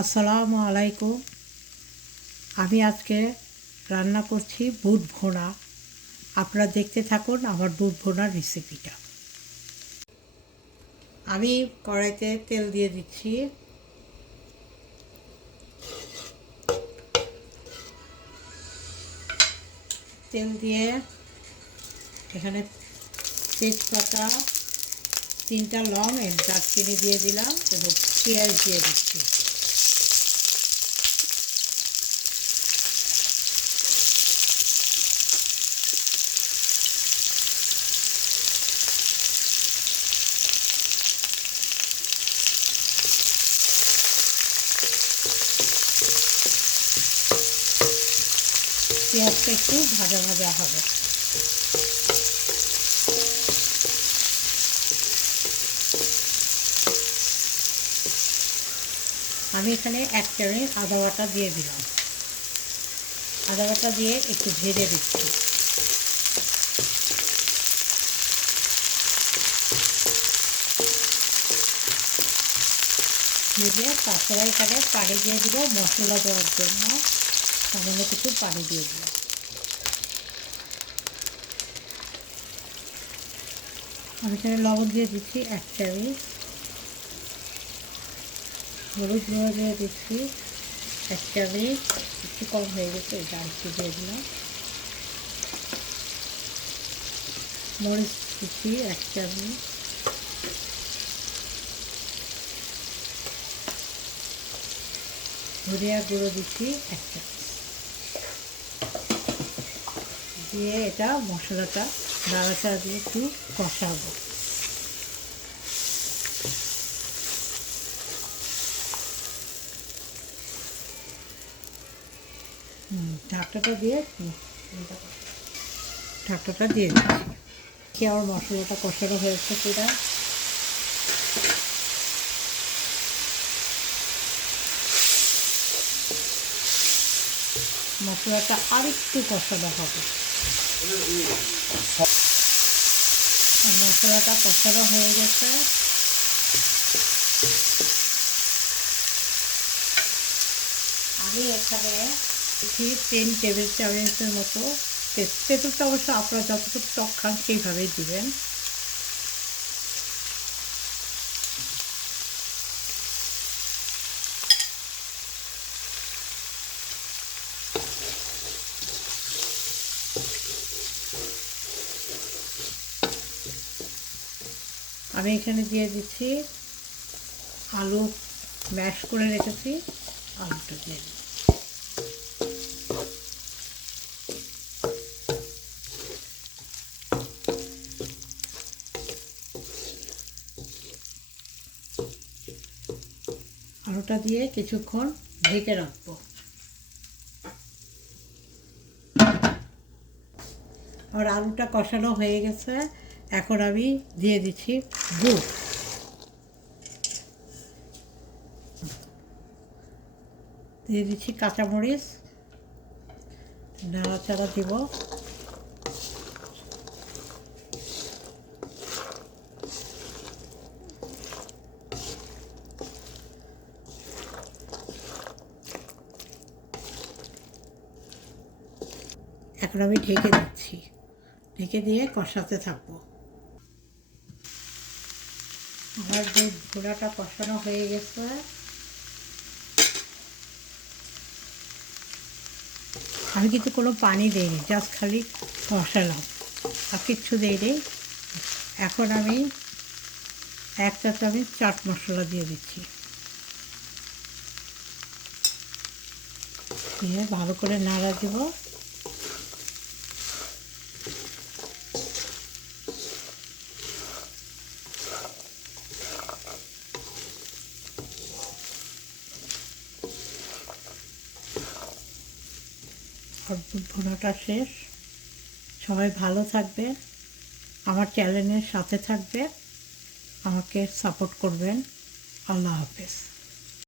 আসসালামু আলাইকুম। আমি আজকে রান্না করছি বুট ভুনা। আপনারা দেখতে থাকুন আমার বুট ভুনার রেসিপিটা। আমি কড়াইতে তেল দিয়ে দিচ্ছি। তেল দিয়ে এখানে তেজপাতা, 3টা লং, দারচিনি দিয়ে দিলাম এবং পেঁয়াজ দিয়ে দিচ্ছি। পেঁয়াজটা একটু ভাজা ভাজা হবে। আমি এখানে 1 চামচ আদা বাটা দিয়ে দিলাম। আদা বাটা দিয়ে একটু ভেজে দিচ্ছি। ভেজে তারপরে এখানে পানি দিয়ে দিব মশলা দেওয়ার জন্য। সামান্য কিছু পানি দিয়ে দিলাম। আমি এখানে লবণ দিয়ে দিচ্ছি 1 চামচ, হলুদ গুঁড়ো দিয়ে দিচ্ছি 1 চামচ, একটু কম হয়ে গেছে, এটা একটু দিয়ে দিলাম। মরিচ দিচ্ছি 1 চামচ, ধনিয়া গুঁড়ো দিচ্ছি 1 চামচ, দিয়ে এটা মশলাটা নাড়াচাড়া দিয়ে একটু কষাবো। ঢাকনাটা দিয়ে দিচ্ছি। আমার মশলাটা কষানো হয়েছে পুরা। মশলাটা আর একটু কষানো হবে। মশলাটা কষানো হয়ে গেছে। আমি এখানে 10 টেবিল চামচের মতো তেঁতুলটা অবশ্য আপনারা যতটুকু টক খান সেইভাবেই দিবেন। আমি এখানে দিয়ে দিচ্ছি আলু ম্যাশ করে রেখেছি, আলুটা দিয়ে দিচ্ছি। আলুটা দিয়ে কিছুক্ষণ ঢেকে রাখবো। আর আলুটা কষানো হয়ে গেছে। এখন আমি দিয়ে দিচ্ছি বুট। দিয়ে দিচ্ছি কাঁচামরিচ, নাড়াচাড়া দিব। এখন আমি ঢেকে দিচ্ছি। ঢেকে দিয়ে কষাতে থাকবো। আমার দুধ ভুনাটা কষানো হয়ে গেছে। আমি কিন্তু কোনো পানি দিইনি, জাস্ট খালি কষালাম, আর কিচ্ছু দিইনি। এখন আমি 1 চা চামচ চাট মশলা দিয়ে দিচ্ছি। দিয়ে ভালো করে নাড়া দিব। আর ভুনাটা শেষ। সবাই ভালো থাকবেন, আমার চ্যানেলের সাথে থাকবেন, আমাকে সাপোর্ট করবেন। আল্লাহ হাফেজ।